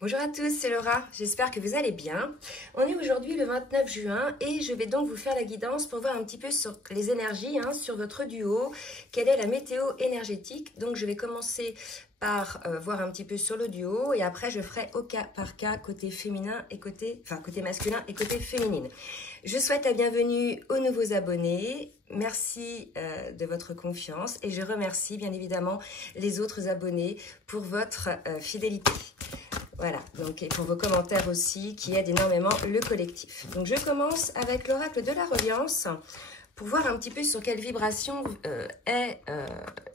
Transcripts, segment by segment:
Bonjour à tous, c'est Laura, j'espère que vous allez bien. On est aujourd'hui le 29 juin et je vais donc vous faire la guidance pour voir un petit peu sur les énergies, sur votre duo, quelle est la météo énergétique. Donc je vais commencer par voir un petit peu sur le duo et après je ferai au cas par cas côté féminin et côté masculin et côté féminine. Je souhaite la bienvenue aux nouveaux abonnés. Merci de votre confiance et je remercie bien évidemment les autres abonnés pour votre fidélité. Voilà, donc et pour vos commentaires aussi qui aident énormément le collectif. Donc je commence avec l'oracle de la reliance pour voir un petit peu sur quelle vibration est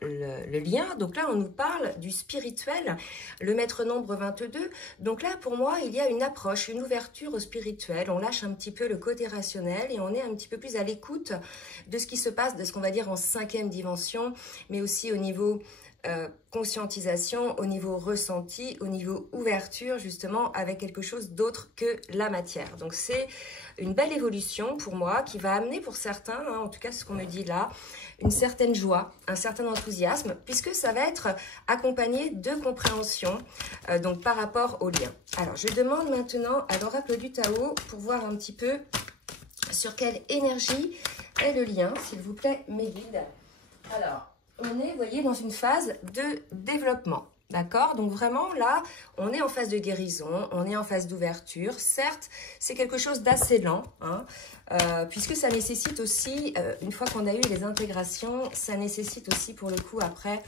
le lien. Donc là, on nous parle du spirituel, le maître nombre 22. Donc là, pour moi, il y a une approche, une ouverture au spirituel. On lâche un petit peu le côté rationnel et on est un petit peu plus à l'écoute de ce qui se passe, de ce qu'on va dire en 5e dimension, mais aussi au niveau conscientisation, au niveau ressenti, au niveau ouverture, justement, avec quelque chose d'autre que la matière. Donc, c'est une belle évolution pour moi qui va amener pour certains, en tout cas ce qu'on me dit là, une certaine joie, un certain enthousiasme, puisque ça va être accompagné de compréhension donc par rapport au lien. Alors, je demande maintenant à l'oracle du Tao pour voir un petit peu sur quelle énergie est le lien, s'il vous plaît, mes guides. Alors, on est, vous voyez, dans une phase de développement, d'accord? Donc vraiment, là, on est en phase de guérison, on est en phase d'ouverture. Certes, c'est quelque chose d'assez lent, puisque ça nécessite aussi, une fois qu'on a eu les intégrations, ça nécessite aussi, pour le coup, après,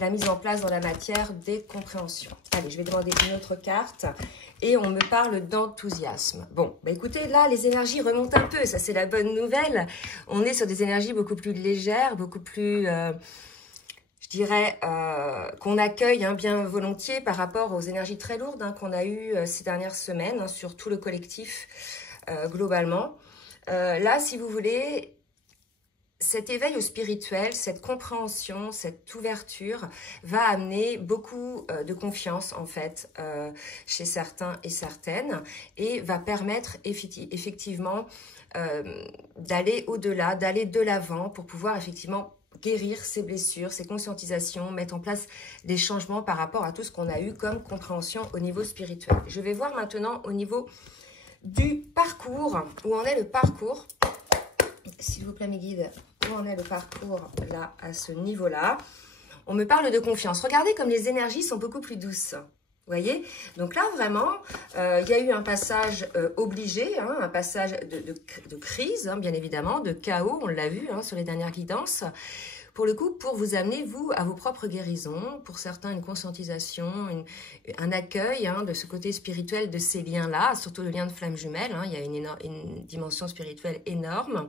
la mise en place dans la matière des compréhensions. Allez, je vais demander une autre carte et on me parle d'enthousiasme. Bon, bah écoutez, là, les énergies remontent un peu, ça c'est la bonne nouvelle. On est sur des énergies beaucoup plus légères, beaucoup plus... je dirais qu'on accueille bien volontiers par rapport aux énergies très lourdes qu'on a eues ces dernières semaines sur tout le collectif globalement. Là, si vous voulez, cet éveil au spirituel, cette compréhension, cette ouverture va amener beaucoup de confiance en fait chez certains et certaines et va permettre effectivement d'aller au-delà, d'aller de l'avant pour pouvoir effectivement guérir ses blessures, ses conscientisations, mettre en place des changements par rapport à tout ce qu'on a eu comme compréhension au niveau spirituel. Je vais voir maintenant au niveau du parcours, où en est le parcours. S'il vous plaît mes guides, où en est le parcours là, à ce niveau-là? On me parle de confiance. Regardez comme les énergies sont beaucoup plus douces. Vous voyez? Donc là, vraiment, il y a eu un passage obligé, un passage de crise, bien évidemment, de chaos, on l'a vu sur les dernières guidances. Pour le coup, pour vous amener, vous, à vos propres guérisons, pour certains, une conscientisation, un accueil de ce côté spirituel, de ces liens-là, surtout le lien de flamme jumelle, il y a une dimension spirituelle énorme.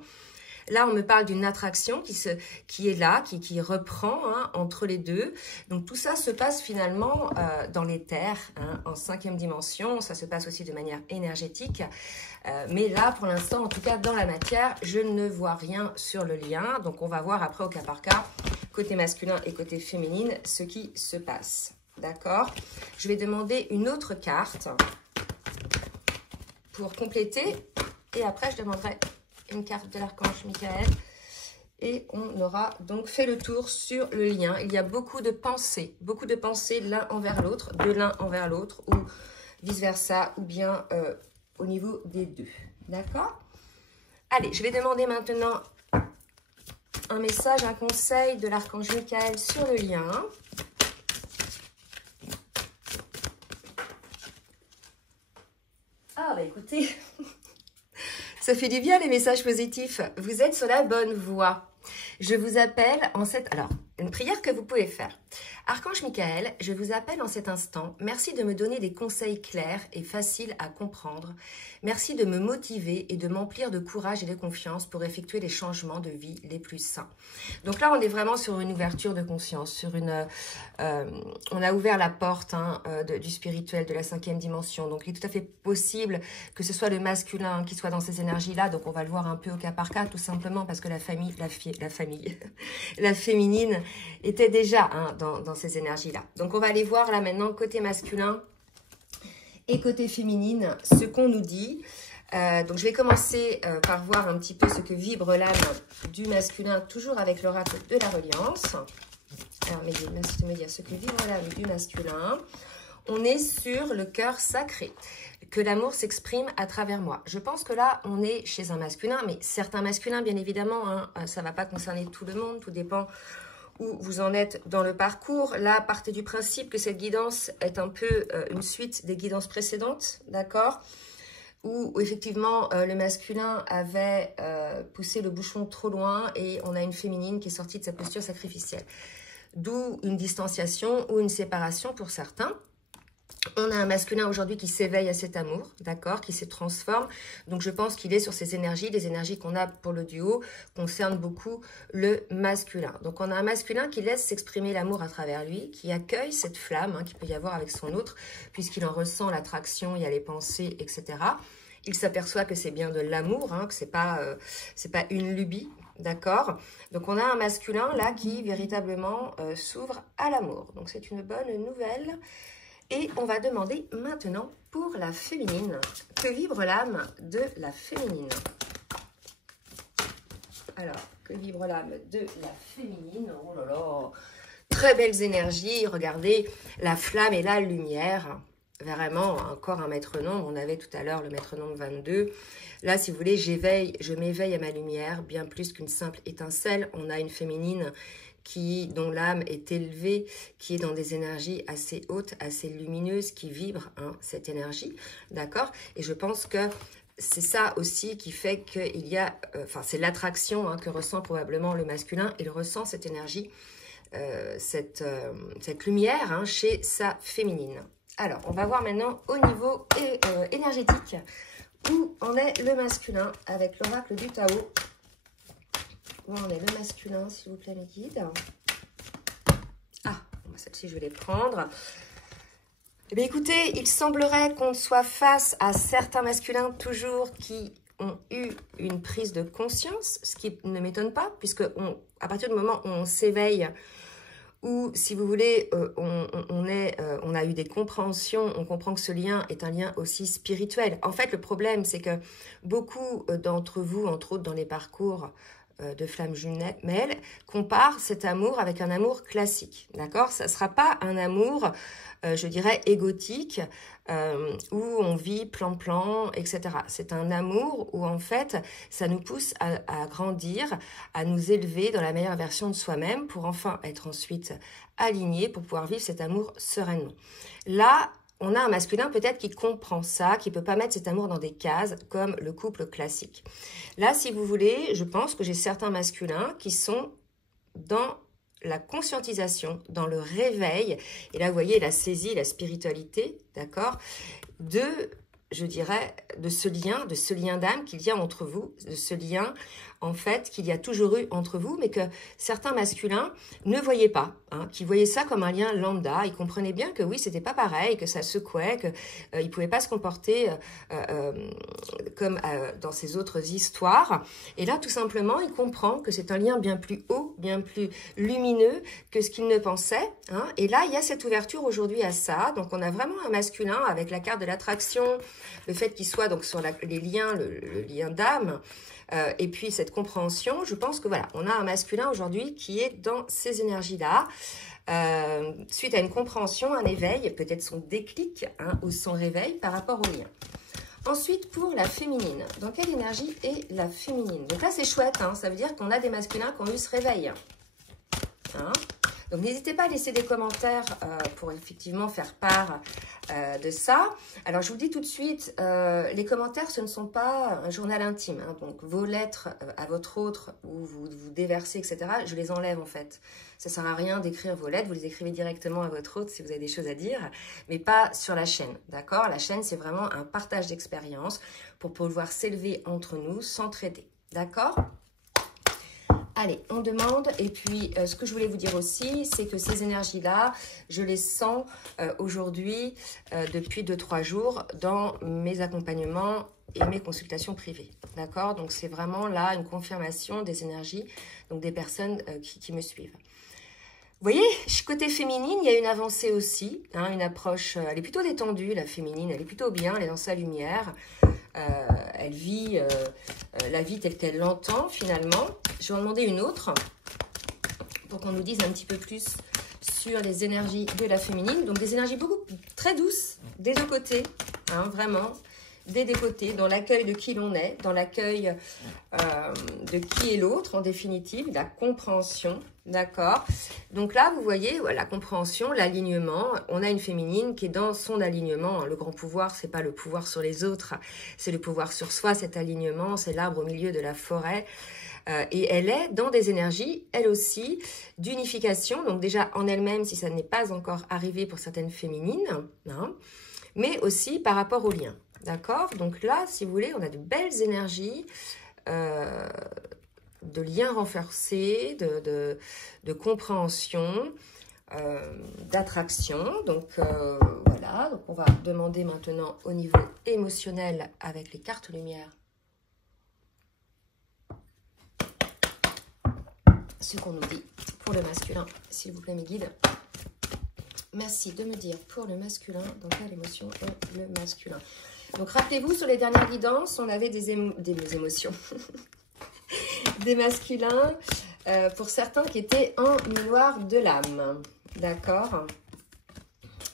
Là, on me parle d'une attraction qui est là, qui reprend entre les deux. Donc, tout ça se passe finalement dans l'éther, en 5e dimension. Ça se passe aussi de manière énergétique. Mais là, pour l'instant, en tout cas, dans la matière, je ne vois rien sur le lien. Donc, on va voir après au cas par cas, côté masculin et côté féminine, ce qui se passe. D'accord? Je vais demander une autre carte pour compléter. Et après, je demanderai une carte de l'archange Michael et on aura donc fait le tour sur le lien. Il y a beaucoup de pensées l'un envers l'autre, de l'un envers l'autre ou vice versa ou bien au niveau des deux. D'accord? Allez, je vais demander maintenant un message, un conseil de l'archange Michael sur le lien. Ah bah écoutez... Ça fait du bien les messages positifs. Vous êtes sur la bonne voie. Je vous appelle en cette... Alors, une prière que vous pouvez faire. Archange Michael, je vous appelle en cet instant. Merci de me donner des conseils clairs et faciles à comprendre. Merci de me motiver et de m'emplir de courage et de confiance pour effectuer les changements de vie les plus sains. Donc là, on est vraiment sur une ouverture de conscience, sur une... on a ouvert la porte du spirituel, de la 5e dimension. Donc, il est tout à fait possible que ce soit le masculin qui soit dans ces énergies-là. Donc, on va le voir un peu au cas par cas, tout simplement parce que la féminine était déjà dans ces énergies-là. Donc, on va aller voir là maintenant côté masculin et côté féminine ce qu'on nous dit. Donc, je vais commencer par voir un petit peu ce que vibre l'âme du masculin, toujours avec l'oracle de la reliance. Alors, merci de me dire ce que vibre l'âme du masculin. on est sur le cœur sacré, que l'amour s'exprime à travers moi. Je pense que là, on est chez un masculin, mais certains masculins, bien évidemment, hein, ça ne va pas concerner tout le monde, tout dépend où vous en êtes dans le parcours. Là, partez du principe que cette guidance est un peu une suite des guidances précédentes, d'accord ? Où effectivement le masculin avait poussé le bouchon trop loin et on a une féminine qui est sortie de sa posture sacrificielle. D'où une distanciation ou une séparation pour certains. On a un masculin aujourd'hui qui s'éveille à cet amour, d'accord, qui se transforme. Donc, je pense qu'il est sur ces énergies. Les énergies qu'on a pour le duo concernent beaucoup le masculin. Donc, on a un masculin qui laisse s'exprimer l'amour à travers lui, qui accueille cette flamme qu'il peut y avoir avec son autre, puisqu'il en ressent l'attraction, il y a les pensées, etc. Il s'aperçoit que c'est bien de l'amour, que c'est pas une lubie, d'accord. Donc, on a un masculin là qui véritablement s'ouvre à l'amour. Donc, c'est une bonne nouvelle. Et on va demander maintenant pour la féminine. Que vibre l'âme de la féminine? Alors, que vibre l'âme de la féminine? Oh là là! Très belles énergies. Regardez la flamme et la lumière. Vraiment, encore un maître-nombre. On avait tout à l'heure le maître-nombre 22. Là, si vous voulez, je m'éveille à ma lumière, bien plus qu'une simple étincelle. On a une féminine dont l'âme est élevée, qui est dans des énergies assez hautes, assez lumineuses, qui vibre cette énergie, d'accord? Et je pense que c'est ça aussi qui fait qu'il y a, c'est l'attraction que ressent probablement le masculin. Il ressent cette énergie, cette lumière chez sa féminine. Alors, on va voir maintenant au niveau énergétique où en est le masculin avec l'oracle du Tao. Où en est le masculin, s'il vous plaît, mes guides? Ah, celle-ci, je vais les prendre. Eh bien, écoutez, il semblerait qu'on soit face à certains masculins toujours qui ont eu une prise de conscience, ce qui ne m'étonne pas, puisque à partir du moment où on s'éveille, ou si vous voulez, on a eu des compréhensions, on comprend que ce lien est un lien aussi spirituel. En fait, le problème, c'est que beaucoup d'entre vous, entre autres dans les parcours de flammes jumelles, comparent cet amour avec un amour classique, d'accord? Ça ne sera pas un amour, je dirais, égotique, où on vit plan-plan, etc. C'est un amour où, en fait, ça nous pousse à grandir, à nous élever dans la meilleure version de soi-même pour enfin être ensuite alignés, pour pouvoir vivre cet amour sereinement. Là, on a un masculin peut-être qui comprend ça, qui ne peut pas mettre cet amour dans des cases comme le couple classique. Là, si vous voulez, je pense que j'ai certains masculins qui sont dans la conscientisation, dans le réveil. Et là, vous voyez la saisie, la spiritualité, d'accord, je dirais, de ce lien d'âme qu'il y a entre vous, de ce lien, en fait, qu'il y a toujours eu entre vous, mais que certains masculins ne voyaient pas, qui voyaient ça comme un lien lambda. Ils comprenaient bien que oui, c'était pas pareil, que ça secouait, qu'ils ne pouvaient pas se comporter comme dans ces autres histoires. Et là, tout simplement, il comprend que c'est un lien bien plus haut, bien plus lumineux que ce qu'il ne pensait. Et là, il y a cette ouverture aujourd'hui à ça. Donc, on a vraiment un masculin avec la carte de l'attraction, le fait qu'il soit donc sur les liens, le lien d'âme, et puis cette compréhension. Je pense que voilà, on a un masculin aujourd'hui qui est dans ces énergies-là, suite à une compréhension, un éveil, peut-être son déclic ou son réveil par rapport au lien. Ensuite, pour la féminine, dans quelle énergie est la féminine? Donc là, c'est chouette, ça veut dire qu'on a des masculins qui ont eu ce réveil. Donc, n'hésitez pas à laisser des commentaires pour effectivement faire part de ça. Alors, je vous dis tout de suite, les commentaires, ce ne sont pas un journal intime. Donc, vos lettres à votre autre, où vous déversez, etc., je les enlève en fait. Ça ne sert à rien d'écrire vos lettres. Vous les écrivez directement à votre autre si vous avez des choses à dire, mais pas sur la chaîne. D'accord? La chaîne, c'est vraiment un partage d'expérience pour pouvoir s'élever entre nous, s'entraider. D'accord? Allez, on demande. Et puis, ce que je voulais vous dire aussi, c'est que ces énergies-là, je les sens aujourd'hui, depuis 2-3 jours, dans mes accompagnements et mes consultations privées. D'accord? Donc, c'est vraiment là une confirmation des énergies, donc des personnes qui me suivent. Vous voyez, côté féminine, il y a une avancée aussi, une approche, elle est plutôt détendue, la féminine, elle est plutôt bien, elle est dans sa lumière. Elle vit la vie telle qu'elle l'entend finalement. Je vais en demander une autre pour qu'on nous dise un petit peu plus sur les énergies de la féminine. Donc des énergies très douce des deux côtés, hein, vraiment, des deux côtés, dans l'accueil de qui l'on est, dans l'accueil de qui est l'autre, en définitive, la compréhension, d'accord? Donc là, vous voyez, voilà, la compréhension, l'alignement, on a une féminine qui est dans son alignement. Le grand pouvoir, c'est pas le pouvoir sur les autres, c'est le pouvoir sur soi, cet alignement, c'est l'arbre au milieu de la forêt. Et elle est dans des énergies, elle aussi, d'unification, donc déjà en elle-même, si ça n'est pas encore arrivé pour certaines féminines, hein, mais aussi par rapport au lien. D'accord? Donc là, si vous voulez, on a de belles énergies de liens renforcés, de compréhension, d'attraction. Donc voilà, donc on va demander maintenant au niveau émotionnel avec les cartes lumière ce qu'on nous dit pour le masculin, s'il vous plaît mes guides. Merci de me dire pour le masculin, dans quelle émotion est le masculin. Donc, rappelez-vous, sur les dernières guidances, on avait des émotions, des masculins, pour certains qui étaient en miroir de l'âme. D'accord?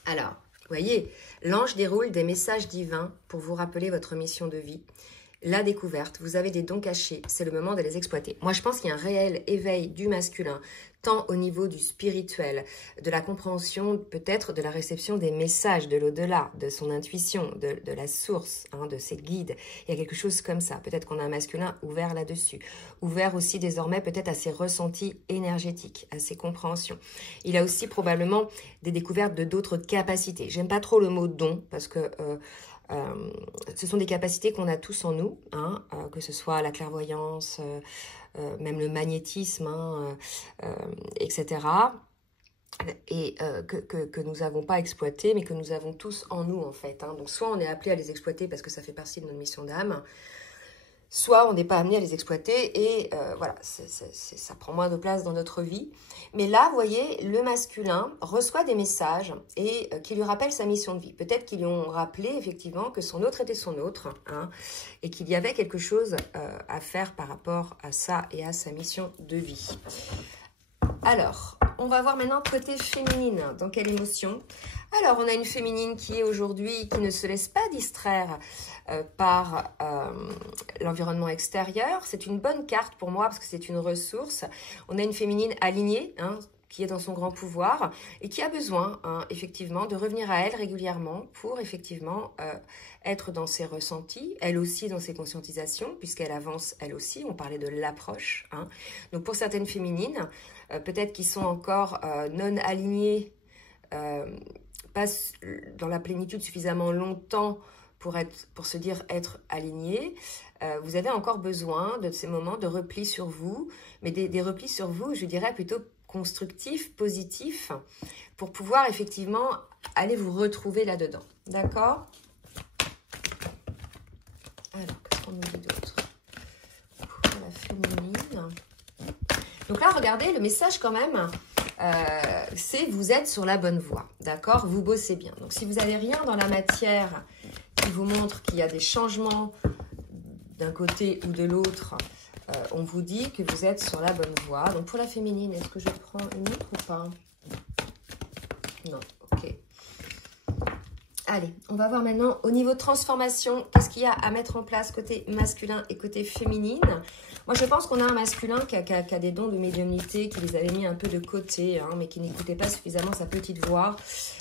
Alors, vous voyez, l'ange déroule des messages divins pour vous rappeler votre mission de vie. La découverte, vous avez des dons cachés, c'est le moment de les exploiter. Moi, je pense qu'il y a un réel éveil du masculin, tant au niveau du spirituel, de la compréhension, peut-être de la réception des messages de l'au-delà, de son intuition, de la source, hein, de ses guides. Il y a quelque chose comme ça. Peut-être qu'on a un masculin ouvert là-dessus, ouvert aussi désormais peut-être à ses ressentis énergétiques, à ses compréhensions. Il a aussi probablement des découvertes de d'autres capacités. J'aime pas trop le mot don, parce que... ce sont des capacités qu'on a tous en nous, hein, que ce soit la clairvoyance, même le magnétisme, hein, etc. Et que nous n'avons pas exploité, mais que nous avons tous en nous, en fait. Hein. Donc, soit on est appelé à les exploiter parce que ça fait partie de notre mission d'âme, soit on n'est pas amené à les exploiter et voilà, ça prend moins de place dans notre vie. Mais là, vous voyez, le masculin reçoit des messages et qui lui rappellent sa mission de vie. Peut-être qu'ils lui ont rappelé effectivement que son autre était son autre, hein, et qu'il y avait quelque chose à faire par rapport à ça et à sa mission de vie. Alors, on va voir maintenant côté féminine, dans quelle émotion. Alors, on a une féminine qui est aujourd'hui, qui ne se laisse pas distraire par l'environnement extérieur. C'est une bonne carte pour moi parce que c'est une ressource. On a une féminine alignée, hein, qui est dans son grand pouvoir et qui a besoin, hein, effectivement, de revenir à elle régulièrement pour, effectivement, être dans ses ressentis, elle aussi dans ses conscientisations, puisqu'elle avance, elle aussi. On parlait de l'approche. Hein. Donc, pour certaines féminines, peut-être qui sont encore non alignées, pas dans la plénitude suffisamment longtemps pour se dire être alignées, vous avez encore besoin de ces moments de repli sur vous, mais des replis sur vous, je dirais plutôt constructifs, positifs, pour pouvoir effectivement aller vous retrouver là-dedans. D'accord? Alors, qu'est-ce qu'on nous dit d'autre pour la féminine? Donc là, regardez, le message quand même, c'est vous êtes sur la bonne voie, d'accord? Vous bossez bien. Donc si vous n'avez rien dans la matière qui vous montre qu'il y a des changements d'un côté ou de l'autre, on vous dit que vous êtes sur la bonne voie. Donc pour la féminine, est-ce que je prends une autre ou pas? Non, ok. Allez, on va voir maintenant au niveau transformation, qu'est-ce qu'il y a à mettre en place côté masculin et côté féminine. Moi, je pense qu'on a un masculin qui a des dons de médiumnité, qui les avait mis un peu de côté, hein, mais qui n'écoutait pas suffisamment sa petite voix,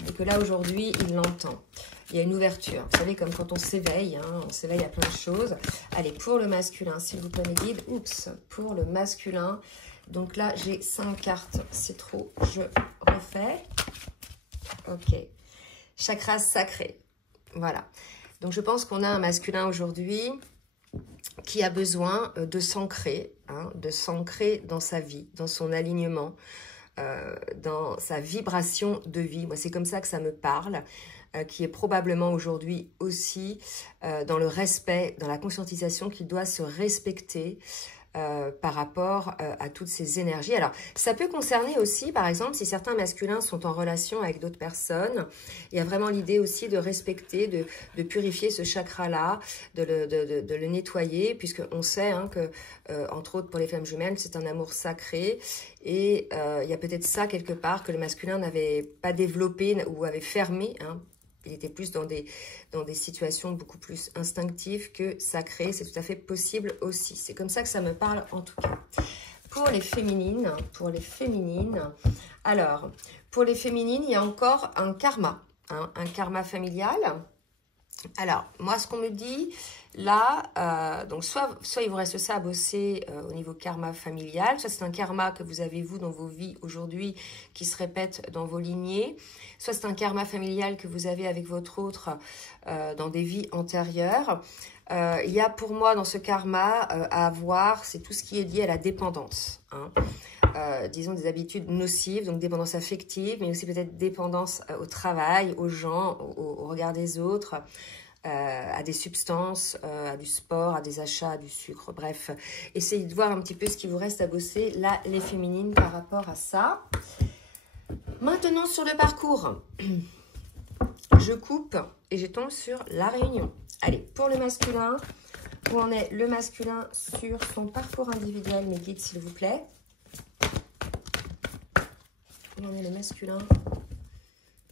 et que là, aujourd'hui, il l'entend. Il y a une ouverture. Vous savez, comme quand on s'éveille, hein, on s'éveille à plein de choses. Allez, pour le masculin, s'il vous plaît, mes guides. Oups, pour le masculin. Donc là, j'ai 5 cartes. C'est trop. Je refais. Ok. Chakra sacré. Voilà. Donc, je pense qu'on a un masculin aujourd'hui qui a besoin de s'ancrer, hein, de s'ancrer dans sa vie, dans son alignement, dans sa vibration de vie. Moi, c'est comme ça que ça me parle, qui est probablement aujourd'hui aussi dans le respect, dans la conscientisation qu'il doit se respecter, par rapport à toutes ces énergies. Alors, ça peut concerner aussi, par exemple, si certains masculins sont en relation avec d'autres personnes, il y a vraiment l'idée aussi de respecter, de purifier ce chakra-là, de le nettoyer, puisqu'on sait, hein, que, entre autres pour les femmes jumelles, c'est un amour sacré, et il y a peut-être ça quelque part que le masculin n'avait pas développé ou avait fermé, hein. il était plus dans des situations beaucoup plus instinctives que sacrées. C'est tout à fait possible aussi. C'est comme ça que ça me parle en tout cas. Pour les féminines, alors, pour les féminines, il y a encore un karma, hein, un karma familial. Alors, moi, ce qu'on me dit, là, donc soit il vous reste ça à bosser au niveau karma familial, soit c'est un karma que vous avez, vous, dans vos vies aujourd'hui, qui se répète dans vos lignées, soit c'est un karma familial que vous avez avec votre autre dans des vies antérieures. Il y a pour moi, dans ce karma, à avoir, c'est tout ce qui est lié à la dépendance, hein. Disons des habitudes nocives, donc dépendance affective, mais aussi peut-être dépendance au travail, aux gens, au regard des autres, à des substances, à du sport, à des achats, à du sucre, bref. Essayez de voir un petit peu ce qui vous reste à bosser, là, les féminines, par rapport à ça. Maintenant, sur le parcours, je coupe et je tombe sur la réunion. Allez, pour le masculin, où en est le masculin sur son parcours individuel, mes guides, s'il vous plaît. Où en est le masculin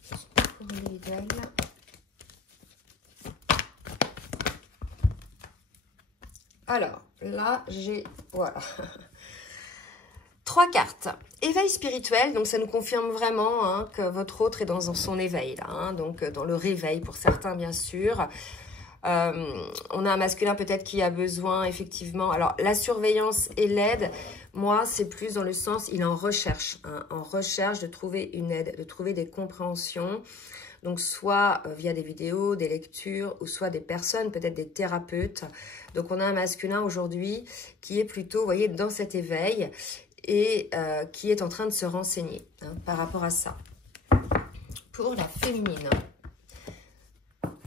sur son parcours individuel. Alors, là, j'ai... Voilà. 3 cartes. Éveil spirituel, donc ça nous confirme vraiment hein, que votre autre est dans son éveil, là, hein, donc dans le réveil pour certains, bien sûr. On a un masculin peut-être qui a besoin, effectivement... Alors, la surveillance et l'aide, moi, c'est plus dans le sens, il est en recherche de trouver une aide, de trouver des compréhensions. Donc, soit via des vidéos, des lectures, ou soit des personnes, peut-être des thérapeutes. Donc, on a un masculin aujourd'hui qui est plutôt, vous voyez, dans cet éveil et qui est en train de se renseigner hein, par rapport à ça. Pour la féminine,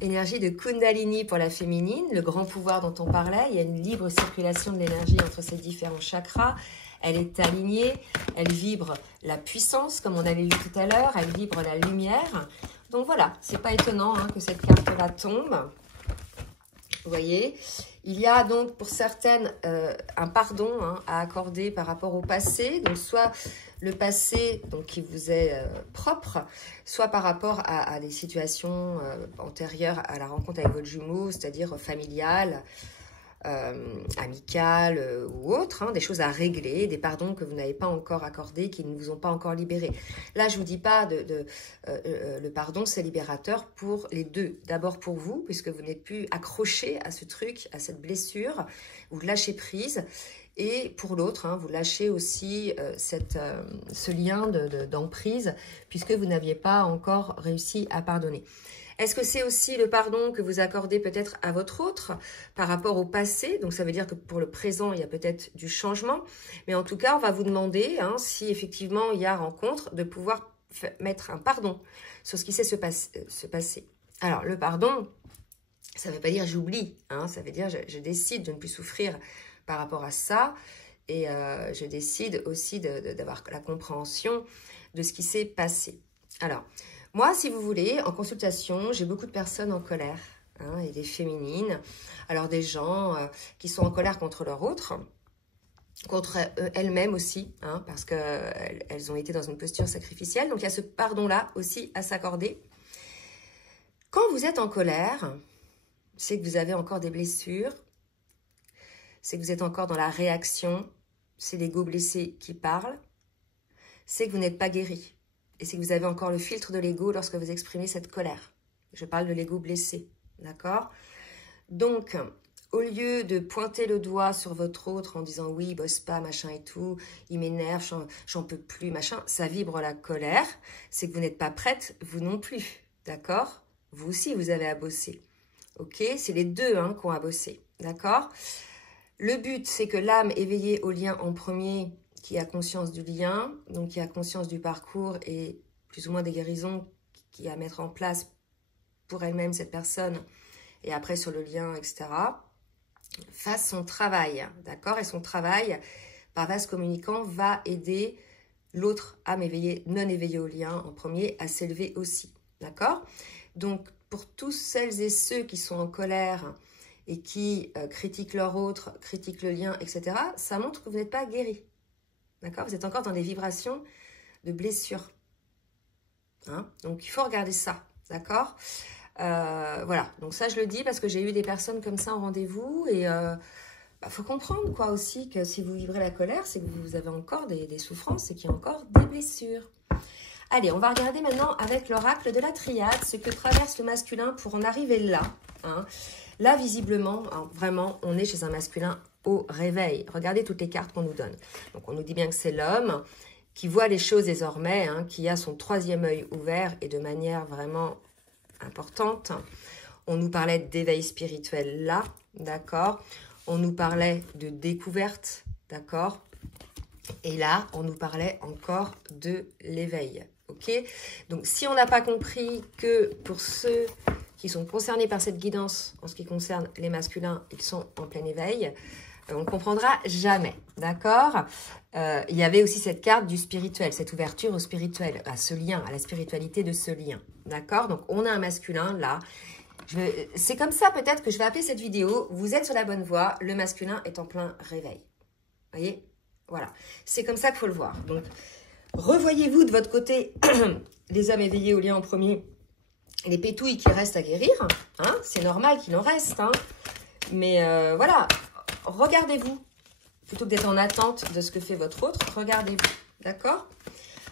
énergie de Kundalini pour la féminine, le grand pouvoir dont on parlait. Il y a une libre circulation de l'énergie entre ces différents chakras. Elle est alignée, elle vibre la puissance, comme on avait vu tout à l'heure, elle vibre la lumière. Donc voilà, c'est pas étonnant hein, que cette carte-là tombe. Vous voyez, il y a donc pour certaines un pardon hein, à accorder par rapport au passé. Donc soit le passé donc, qui vous est propre, soit par rapport à des situations antérieures à la rencontre avec votre jumeau, c'est-à-dire familiale, amicale ou autre, hein, des choses à régler, des pardons que vous n'avez pas encore accordés, qui ne vous ont pas encore libéré. Là, je ne vous dis pas le pardon, c'est libérateur pour les deux. D'abord pour vous, puisque vous n'êtes plus accroché à ce truc, à cette blessure, vous lâchez prise. Et pour l'autre, hein, vous lâchez aussi ce lien d'emprise, puisque vous n'aviez pas encore réussi à pardonner. Est-ce que c'est aussi le pardon que vous accordez peut-être à votre autre par rapport au passé? Donc, ça veut dire que pour le présent, il y a peut-être du changement. Mais en tout cas, on va vous demander, hein, si effectivement il y a rencontre, de pouvoir mettre un pardon sur ce qui sait se passer. Alors, le pardon, ça ne veut pas dire j'oublie. Hein, ça veut dire je décide de ne plus souffrir par rapport à ça. Et je décide aussi d'avoir la compréhension de ce qui s'est passé. Alors... Moi, si vous voulez, en consultation, j'ai beaucoup de personnes en colère, hein, et des féminines. Alors, des gens qui sont en colère contre leur autre, contre elles-mêmes aussi, hein, parce qu'elles ont été dans une posture sacrificielle. Donc, il y a ce pardon-là aussi à s'accorder. Quand vous êtes en colère, c'est que vous avez encore des blessures, c'est que vous êtes encore dans la réaction, c'est l'ego blessé qui parle, c'est que vous n'êtes pas guéri. Et c'est que vous avez encore le filtre de l'ego lorsque vous exprimez cette colère. Je parle de l'ego blessé, d'accord? Donc, au lieu de pointer le doigt sur votre autre en disant « oui, il bosse pas, machin et tout, il m'énerve, j'en peux plus, machin », ça vibre la colère, c'est que vous n'êtes pas prête, vous non plus, d'accord? Vous aussi, vous avez à bosser, ok? C'est les deux hein, qui ont à bosser, d'accord? Le but, c'est que l'âme éveillée au lien en premier... qui a conscience du lien, donc qui a conscience du parcours et plus ou moins des guérisons qu'il y a à mettre en place pour elle-même, cette personne, et après sur le lien, etc., fasse son travail, d'accord? Et son travail, par vase communicant, va aider l'autre âme éveillée, non éveillée au lien en premier, à s'élever aussi, d'accord? Donc, pour tous celles et ceux qui sont en colère et qui critiquent leur autre, critiquent le lien, etc., ça montre que vous n'êtes pas guéri. D'accord? Vous êtes encore dans des vibrations de blessures. Hein? Donc, il faut regarder ça. D'accord? Voilà, donc ça je le dis parce que j'ai eu des personnes comme ça en rendez-vous et faut comprendre quoi aussi que si vous vivrez la colère, c'est que vous avez encore des souffrances et qu'il y a encore des blessures. Allez, on va regarder maintenant avec l'oracle de la triade ce que traverse le masculin pour en arriver là. Hein. Là, visiblement, hein, vraiment, on est chez un masculin au réveil. Regardez toutes les cartes qu'on nous donne. Donc, on nous dit bien que c'est l'homme qui voit les choses désormais, hein, qui a son troisième œil ouvert et de manière vraiment importante. On nous parlait d'éveil spirituel là, d'accord? On nous parlait de découverte, d'accord? Et là, on nous parlait encore de l'éveil, ok? Donc, si on n'a pas compris que pour ceux qui sont concernés par cette guidance, en ce qui concerne les masculins, ils sont en plein éveil, on ne comprendra jamais, d'accord? Il y avait aussi cette carte du spirituel, cette ouverture au spirituel, à ce lien, à la spiritualité de ce lien, d'accord? Donc, on a un masculin là. C'est comme ça peut-être que je vais appeler cette vidéo. Vous êtes sur la bonne voie, le masculin est en plein réveil. Vous voyez? Voilà. C'est comme ça qu'il faut le voir. Donc, revoyez-vous de votre côté les hommes éveillés au lien en premier, les pétouilles qui restent à guérir. Hein, c'est normal qu'il en reste. Hein. Mais voilà, regardez-vous. Plutôt que d'être en attente de ce que fait votre autre, regardez-vous. D'accord?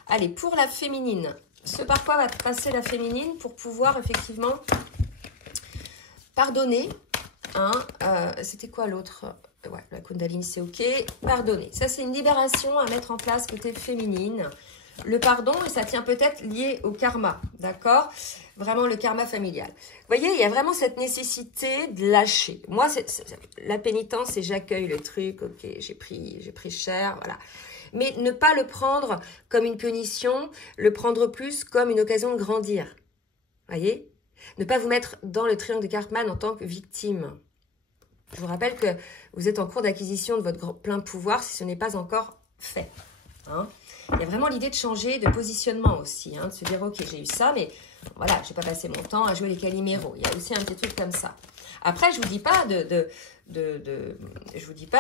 Allez, pour la féminine. Ce par quoi va passer la féminine pour pouvoir effectivement pardonner. Hein, c'était quoi l'autre? Ouais, la Kundalini, c'est OK. Pardonner. Ça, c'est une libération à mettre en place côté féminine. Le pardon, et ça tient peut-être lié au karma, d'accord? Vraiment le karma familial. Vous voyez, il y a vraiment cette nécessité de lâcher. Moi, la pénitence, c'est j'accueille le truc, ok, j'ai pris cher, voilà. Mais ne pas le prendre comme une punition, le prendre plus comme une occasion de grandir. Vous voyez? Ne pas vous mettre dans le triangle de Karpman en tant que victime. Je vous rappelle que vous êtes en cours d'acquisition de votre plein pouvoir si ce n'est pas encore fait. Hein? Il y a vraiment l'idée de changer de positionnement aussi, hein, de se dire, ok, j'ai eu ça, mais voilà, je n'ai pas passé mon temps à jouer les caliméros. Il y a aussi un petit truc comme ça. Après, je ne vous dis pas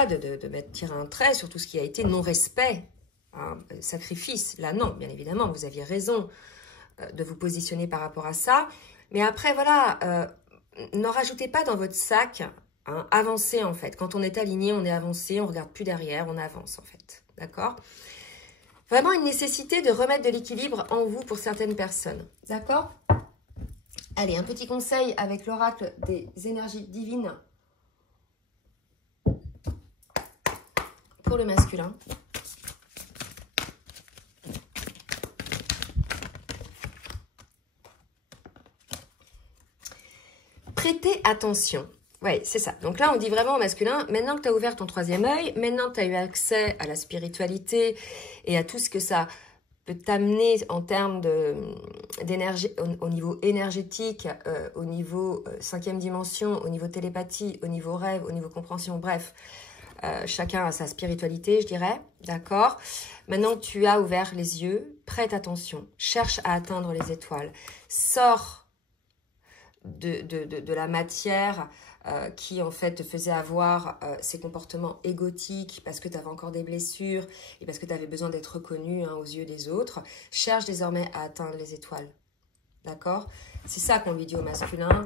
de mettre tirer un trait sur tout ce qui a été non-respect, hein, sacrifice. Là, non, bien évidemment, vous aviez raison de vous positionner par rapport à ça. Mais après, voilà, n'en rajoutez pas dans votre sac. Hein, avancez, en fait. Quand on est aligné, on est avancé, on ne regarde plus derrière, on avance, en fait. D'accord ? Vraiment une nécessité de remettre de l'équilibre en vous pour certaines personnes. D'accord? Allez, un petit conseil avec l'oracle des énergies divines pour le masculin. Prêtez attention. Oui, c'est ça. Donc là, on dit vraiment au masculin, maintenant que tu as ouvert ton troisième œil, maintenant que tu as eu accès à la spiritualité et à tout ce que ça peut t'amener en termes d'énergie, au niveau énergétique, au niveau cinquième dimension, au niveau télépathie, au niveau rêve, au niveau compréhension, bref, chacun a sa spiritualité, je dirais, d'accord? Maintenant que tu as ouvert les yeux, prête attention, cherche à atteindre les étoiles, sors de la matière qui en fait te faisait avoir ces comportements égotiques parce que tu avais encore des blessures et parce que tu avais besoin d'être reconnu aux yeux des autres. Cherche désormais à atteindre les étoiles. D'accord? C'est ça qu'on lui dit au masculin.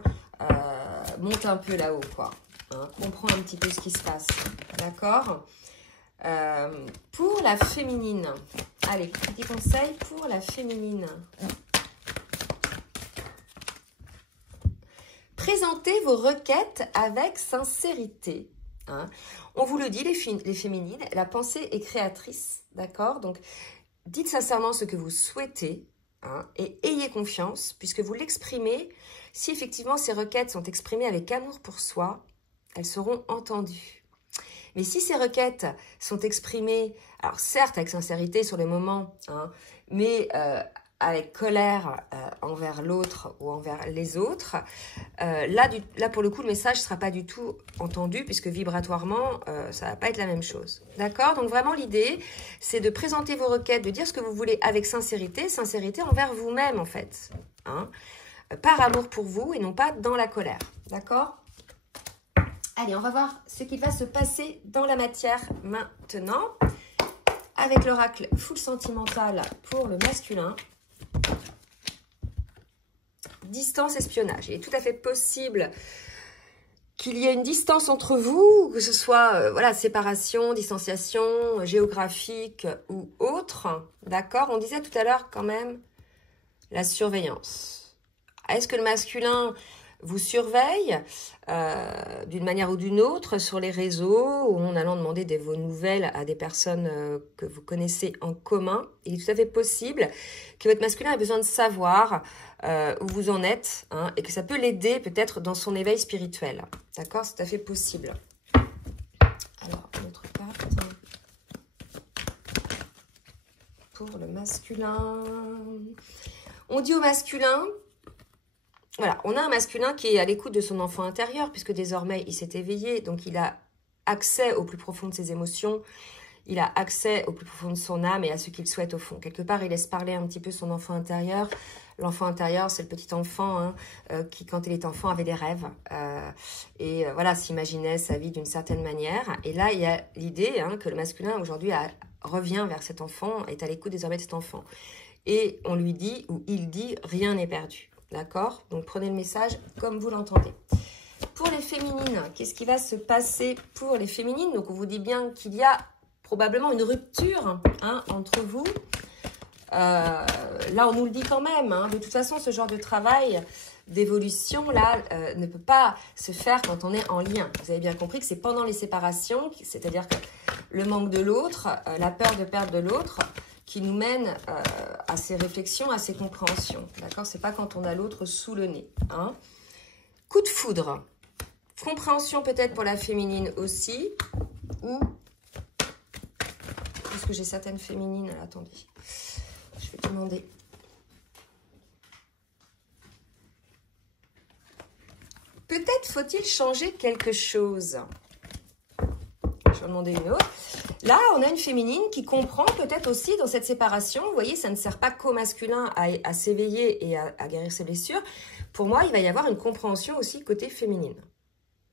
Monte un peu là-haut, quoi. Hein, comprends un petit peu ce qui se passe. D'accord? Pour la féminine. Allez, petit conseil pour la féminine. Présentez vos requêtes avec sincérité. Hein. On vous le dit, les féminines, la pensée est créatrice, d'accord? Donc, dites sincèrement ce que vous souhaitez hein, et ayez confiance, puisque vous l'exprimez. Si effectivement ces requêtes sont exprimées avec amour pour soi, elles seront entendues. Mais si ces requêtes sont exprimées, alors certes avec sincérité sur le moment, hein, mais avec colère envers l'autre ou envers les autres, là, pour le coup, le message ne sera pas du tout entendu puisque vibratoirement, ça ne va pas être la même chose. D'accord? Donc vraiment, l'idée, c'est de présenter vos requêtes, de dire ce que vous voulez avec sincérité, sincérité envers vous-même en fait. Hein? Par amour pour vous et non pas dans la colère. D'accord? Allez, on va voir ce qui va se passer dans la matière maintenant avec l'oracle full sentimental pour le masculin. distance, espionnage. Il est tout à fait possible qu'il y ait une distance entre vous, que ce soit voilà, séparation, distanciation, géographique ou autre. D'accord? On disait tout à l'heure quand même la surveillance. Est-ce que le masculin vous surveille d'une manière ou d'une autre sur les réseaux ou en allant demander vos nouvelles à des personnes que vous connaissez en commun? Il est tout à fait possible que votre masculin ait besoin de savoir où vous en êtes, hein, et que ça peut l'aider peut-être dans son éveil spirituel. D'accord? C'est tout à fait possible. Alors, une autre carte pour le masculin. On dit au masculin... Voilà, on a un masculin qui est à l'écoute de son enfant intérieur, puisque désormais, il s'est éveillé, donc il a accès au plus profond de ses émotions, il a accès au plus profond de son âme et à ce qu'il souhaite au fond. Quelque part, il laisse parler un petit peu son enfant intérieur. L'enfant intérieur, c'est le petit enfant hein, qui, quand il est enfant, avait des rêves voilà, s'imaginait sa vie d'une certaine manière. Et là, il y a l'idée hein, que le masculin, aujourd'hui, revient vers cet enfant, est à l'écoute désormais de cet enfant. Et on lui dit, ou il dit, rien n'est perdu. D'accord? Donc, prenez le message comme vous l'entendez. Pour les féminines, qu'est-ce qui va se passer pour les féminines? Donc, on vous dit bien qu'il y a probablement une rupture hein, entre vous. Là, on nous le dit quand même. Hein. De toute façon, ce genre de travail d'évolution, là, ne peut pas se faire quand on est en lien. Vous avez bien compris que c'est pendant les séparations, c'est-à-dire que le manque de l'autre, la peur de perdre de l'autre, qui nous mène à ces réflexions, à ces compréhensions. D'accord? C'est pas quand on a l'autre sous le nez. Hein. Coup de foudre. Compréhension peut-être pour la féminine aussi. Ou... Est-ce que j'ai certaines féminines? Attendez. Je vais demander. Peut-être faut-il changer quelque chose. Je vais demander une autre. Là, on a une féminine qui comprend peut-être aussi dans cette séparation, vous voyez, ça ne sert pas qu'au masculin à s'éveiller et à guérir ses blessures. Pour moi, il va y avoir une compréhension aussi côté féminine.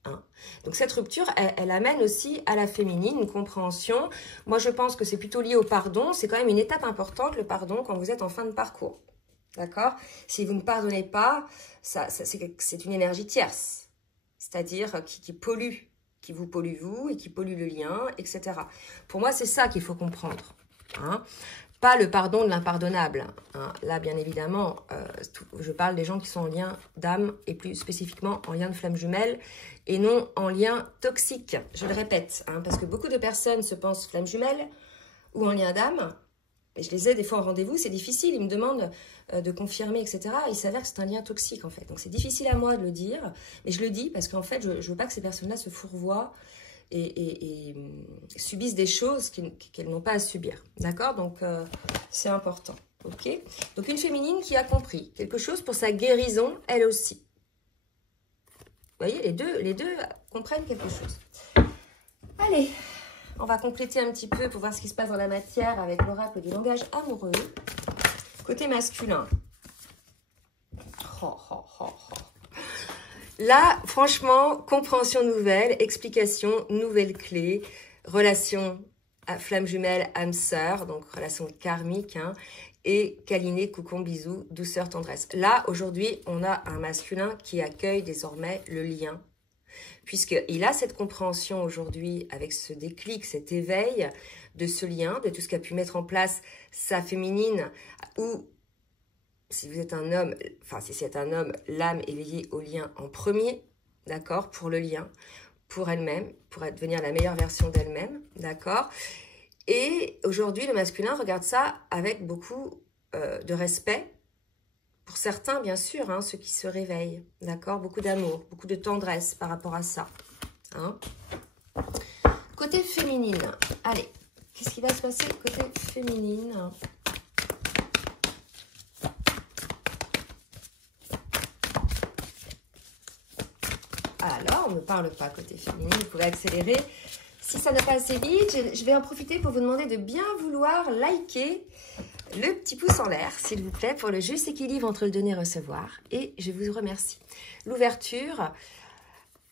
Hein. Donc cette rupture, elle amène aussi à la féminine une compréhension. Moi, je pense que c'est plutôt lié au pardon. C'est quand même une étape importante, le pardon, quand vous êtes en fin de parcours. D'accord? Si vous ne pardonnez pas, c'est une énergie tierce, c'est-à-dire qui pollue. Qui vous pollue vous et qui pollue le lien, etc. Pour moi, c'est ça qu'il faut comprendre. Hein. Pas le pardon de l'impardonnable. Hein. Là, bien évidemment, je parle des gens qui sont en lien d'âme et plus spécifiquement en lien de flamme jumelle et non en lien toxique. Je le répète, hein, parce que beaucoup de personnes se pensent flamme jumelle ou en lien d'âme. Et je les ai des fois en rendez-vous, c'est difficile, ils me demandent de confirmer, etc. Il s'avère que c'est un lien toxique, en fait. Donc, c'est difficile à moi de le dire, mais je le dis parce qu'en fait, je ne veux pas que ces personnes-là se fourvoient et subissent des choses qu'elles n'ont pas à subir. D'accord? Donc, c'est important. Ok? Donc, une féminine qui a compris quelque chose pour sa guérison, elle aussi. Vous voyez, les deux comprennent quelque chose. Allez! On va compléter un petit peu pour voir ce qui se passe dans la matière avec l'oracle du langage amoureux. Côté masculin. Là, franchement, compréhension nouvelle, explication, nouvelle clé, relation à flamme jumelle, âme sœur, donc relation karmique, hein, et câliner, coucon, bisous, douceur, tendresse. Là, aujourd'hui, on a un masculin qui accueille désormais le lien. Puisqu'il a cette compréhension aujourd'hui avec ce déclic, cet éveil de ce lien, de tout ce qu'a pu mettre en place sa féminine, ou si vous êtes un homme, enfin si c'est un homme, l'âme éveillée au lien en premier, d'accord, pour le lien, pour elle-même, pour devenir la meilleure version d'elle-même, d'accord. Et aujourd'hui, le masculin regarde ça avec beaucoup de respect. Pour certains, bien sûr, hein, ceux qui se réveillent, d'accord, beaucoup d'amour, beaucoup de tendresse par rapport à ça. Hein. Côté féminine, allez, qu'est-ce qui va se passer côté féminine? Alors, on ne parle pas côté féminine, vous pouvez accélérer. Si ça n'a pas assez vite, je vais en profiter pour vous demander de bien vouloir liker le petit pouce en l'air, s'il vous plaît, pour le juste équilibre entre le donner et recevoir. Et je vous remercie. L'ouverture,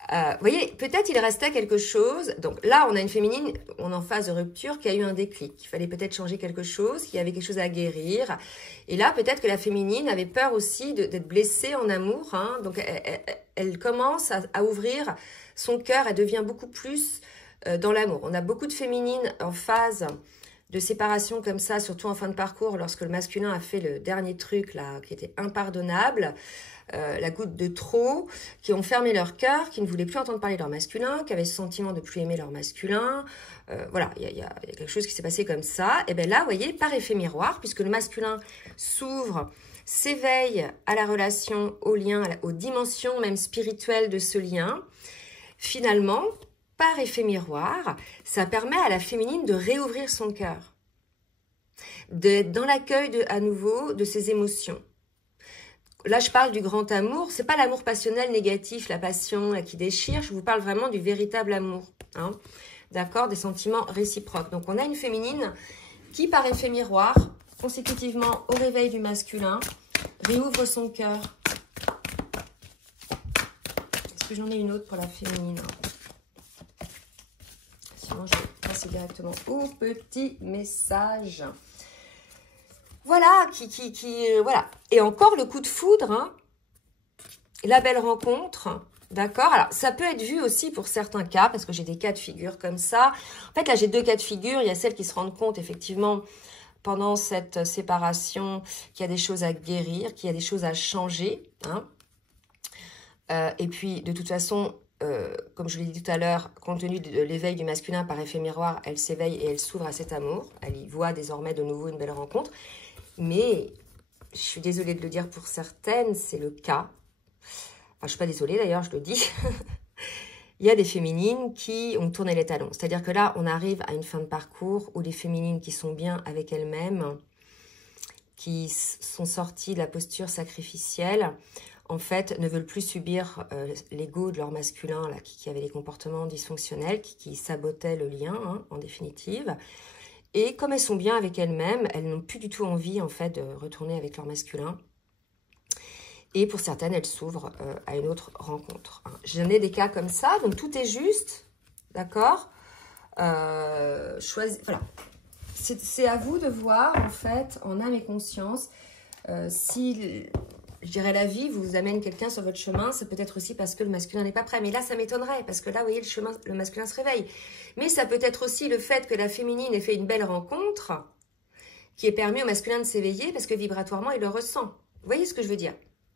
Vous voyez, peut-être il restait quelque chose. Donc là, on a une féminine, on est en phase de rupture, qui a eu un déclic. Il fallait peut-être changer quelque chose, qu'il y avait quelque chose à guérir. Et là, peut-être que la féminine avait peur aussi d'être blessée en amour. Hein. Donc, elle commence à ouvrir son cœur. Elle devient beaucoup plus dans l'amour. On a beaucoup de féminines en phase de séparation comme ça, surtout en fin de parcours, lorsque le masculin a fait le dernier truc là, qui était impardonnable. La goutte de trop, qui ont fermé leur cœur, qui ne voulaient plus entendre parler de leur masculin, qui avaient ce sentiment de plus aimer leur masculin. Voilà, il y a quelque chose qui s'est passé comme ça. Et bien là, vous voyez, par effet miroir, puisque le masculin s'ouvre, s'éveille à la relation, au lien, aux dimensions même spirituelles de ce lien, finalement, par effet miroir, ça permet à la féminine de réouvrir son cœur, d'être dans l'accueil à nouveau de ses émotions. Là, je parle du grand amour. C'est pas l'amour passionnel négatif, la passion là, qui déchire. Je vous parle vraiment du véritable amour. Hein, d'accord, des sentiments réciproques. Donc, on a une féminine qui, par effet miroir, consécutivement au réveil du masculin, réouvre son cœur. Est-ce que j'en ai une autre pour la féminine? Sinon, je vais passer directement au petit message. Voilà, voilà. Et encore le coup de foudre, hein, la belle rencontre, d'accord. Alors, ça peut être vu aussi pour certains cas, parce que j'ai des cas de figure comme ça. En fait, là, j'ai deux cas de figure. Il y a celles qui se rendent compte, effectivement, pendant cette séparation, qu'il y a des choses à guérir, qu'il y a des choses à changer. Hein. Et puis, de toute façon, comme je l'ai dit tout à l'heure, compte tenu de l'éveil du masculin par effet miroir, elle s'éveille et elle s'ouvre à cet amour. Elle y voit désormais de nouveau une belle rencontre. Mais, je suis désolée de le dire pour certaines, c'est le cas. Enfin, je ne suis pas désolée d'ailleurs, je le dis. Il y a des féminines qui ont tourné les talons. C'est-à-dire que là, on arrive à une fin de parcours où les féminines qui sont bien avec elles-mêmes, qui sont sorties de la posture sacrificielle, en fait, ne veulent plus subir l'ego de leur masculin là, qui avait des comportements dysfonctionnels, qui sabotaient le lien, hein, en définitive. Et comme elles sont bien avec elles-mêmes, elles n'ont plus du tout envie, en fait, de retourner avec leur masculin. Et pour certaines, elles s'ouvrent à une autre rencontre. J'en ai des cas comme ça, donc tout est juste, d'accord. Voilà. C'est à vous de voir, en fait, en âme et conscience, si, je dirais, la vie vous amène quelqu'un sur votre chemin, c'est peut-être aussi parce que le masculin n'est pas prêt. Mais là, ça m'étonnerait, parce que là, vous voyez, le masculin se réveille. Mais ça peut être aussi le fait que la féminine ait fait une belle rencontre qui ait permis au masculin de s'éveiller, parce que vibratoirement, il le ressent. Vous voyez ce que je veux dire?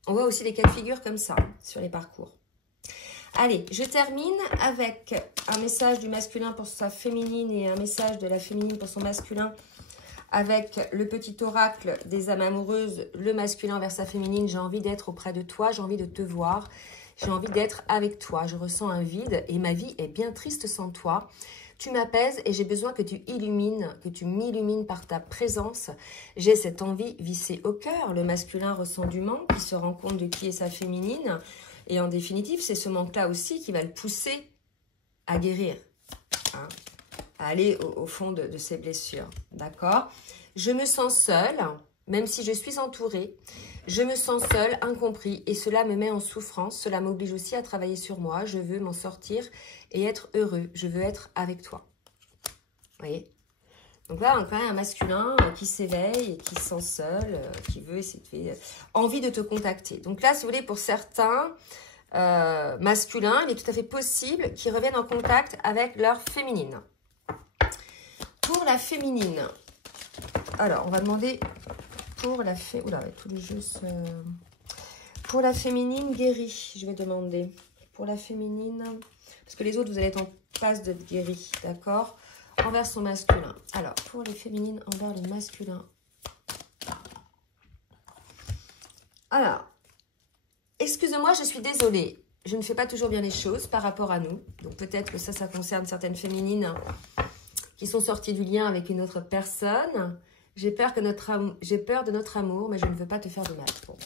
On voit aussi des cas de figure comme ça sur les parcours. Allez, je termine avec un message du masculin pour sa féminine et un message de la féminine pour son masculin, avec le petit oracle des âmes amoureuses, le masculin vers sa féminine. J'ai envie d'être auprès de toi, j'ai envie de te voir, j'ai envie d'être avec toi. Je ressens un vide et ma vie est bien triste sans toi. Tu m'apaises et j'ai besoin que tu illumines, que tu m'illumines par ta présence. J'ai cette envie vissée au cœur. Le masculin ressent du manque, il se rend compte de qui est sa féminine. Et en définitive, c'est ce manque-là aussi qui va le pousser à guérir, hein, à aller au fond de ses blessures. D'accord? Je me sens seule, même si je suis entourée. Je me sens seule, incompris, et cela me met en souffrance. Cela m'oblige aussi à travailler sur moi. Je veux m'en sortir et être heureux. Je veux être avec toi. Vous voyez? Donc là, on a quand même un masculin qui s'éveille et qui se sent seul, qui veut essayer envie de te contacter. Donc là, si vous voulez, pour certains masculins, il est tout à fait possible qu'ils reviennent en contact avec leur féminine. Pour la féminine, alors, on va demander pour la féminine... Oula, tout le jeu se... Pour la féminine guérie, je vais demander. Pour la féminine... Parce que les autres, vous allez être en passe d'être guérie, d'accord? Envers son masculin. Alors, pour les féminines envers le masculin. Alors, excusez-moi, je suis désolée. Je ne fais pas toujours bien les choses par rapport à nous. Donc, peut-être que ça concerne certaines féminines qui sont sorties du lien avec une autre personne. J'ai peur de notre amour, mais je ne veux pas te faire de mal. Bon.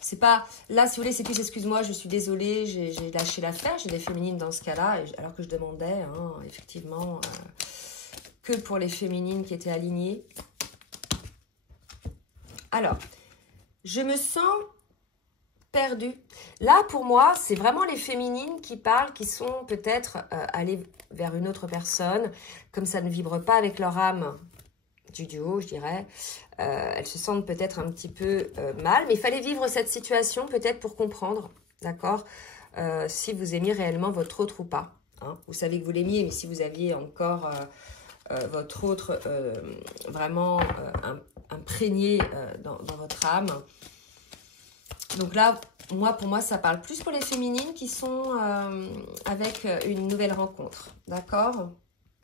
C'est pas... Là, si vous voulez, c'est plus excuse-moi, je suis désolée, j'ai lâché l'affaire. J'ai des féminines dans ce cas-là, alors que je demandais, hein, effectivement, que pour les féminines qui étaient alignées. Alors, je me sens perdu. Là, pour moi, c'est vraiment les féminines qui parlent, qui sont peut-être allées vers une autre personne, comme ça ne vibre pas avec leur âme du duo, je dirais. Elles se sentent peut-être un petit peu mal, mais il fallait vivre cette situation peut-être pour comprendre, d'accord, si vous aimiez réellement votre autre ou pas. Hein. Vous savez que vous l'aimiez, mais si vous aviez encore votre autre vraiment imprégné dans votre âme. Donc là, pour moi, ça parle plus pour les féminines qui sont avec une nouvelle rencontre, d'accord?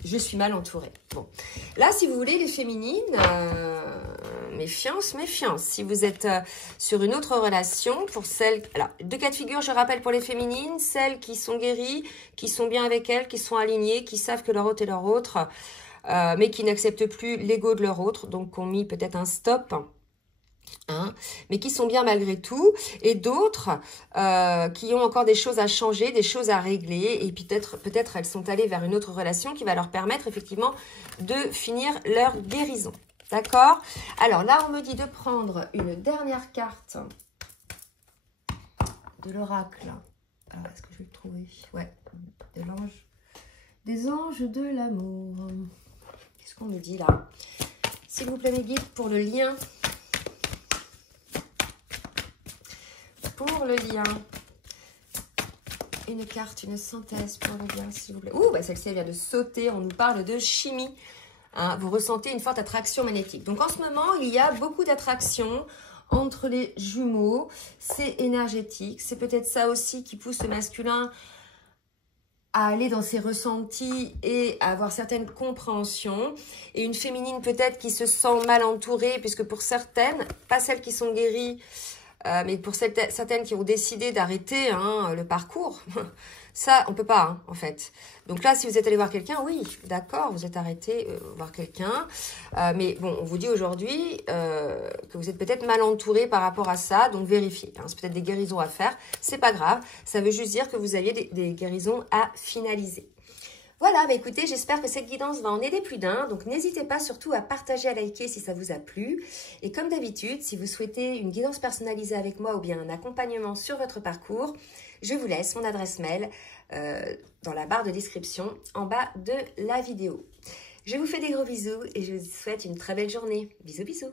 Je suis mal entourée. Bon, là, si vous voulez, les féminines, méfiance, méfiance. Si vous êtes sur une autre relation, pour celles... Alors, deux cas de figure, je rappelle pour les féminines, celles qui sont guéries, qui sont bien avec elles, qui sont alignées, qui savent que leur autre est leur autre, mais qui n'acceptent plus l'ego de leur autre, donc qui ont mis peut-être un stop, hein, mais qui sont bien malgré tout, et d'autres qui ont encore des choses à changer, des choses à régler, et puis peut-être elles sont allées vers une autre relation qui va leur permettre effectivement de finir leur guérison. D'accord? Alors là, on me dit de prendre une dernière carte de l'oracle. Est-ce que je vais le trouver? Ouais, de l'ange. Des anges de l'amour. Qu'est-ce qu'on me dit là? S'il vous plaît, mes guides, pour le lien. Pour le lien. Une carte, une synthèse pour le lien, s'il vous plaît. Ouh, bah celle-ci vient de sauter. On nous parle de chimie. Hein, vous ressentez une forte attraction magnétique. Donc, en ce moment, il y a beaucoup d'attraction entre les jumeaux. C'est énergétique. C'est peut-être ça aussi qui pousse le masculin à aller dans ses ressentis et à avoir certaines compréhensions. Et une féminine peut-être qui se sent mal entourée, puisque pour certaines, pas celles qui sont guéries, mais pour certaines qui ont décidé d'arrêter le parcours, ça, on peut pas, hein, en fait. Donc là, si vous êtes allé voir quelqu'un, oui, d'accord, vous êtes arrêté voir quelqu'un. Mais bon, on vous dit aujourd'hui que vous êtes peut-être mal entouré par rapport à ça, donc vérifiez. Hein, c'est peut-être des guérisons à faire, c'est pas grave. Ça veut juste dire que vous aviez des guérisons à finaliser. Voilà, bah écoutez, j'espère que cette guidance va en aider plus d'un. Donc, n'hésitez pas surtout à partager, à liker si ça vous a plu. Et comme d'habitude, si vous souhaitez une guidance personnalisée avec moi ou bien un accompagnement sur votre parcours, je vous laisse mon adresse mail dans la barre de description en bas de la vidéo. Je vous fais des gros bisous et je vous souhaite une très belle journée. Bisous, bisous.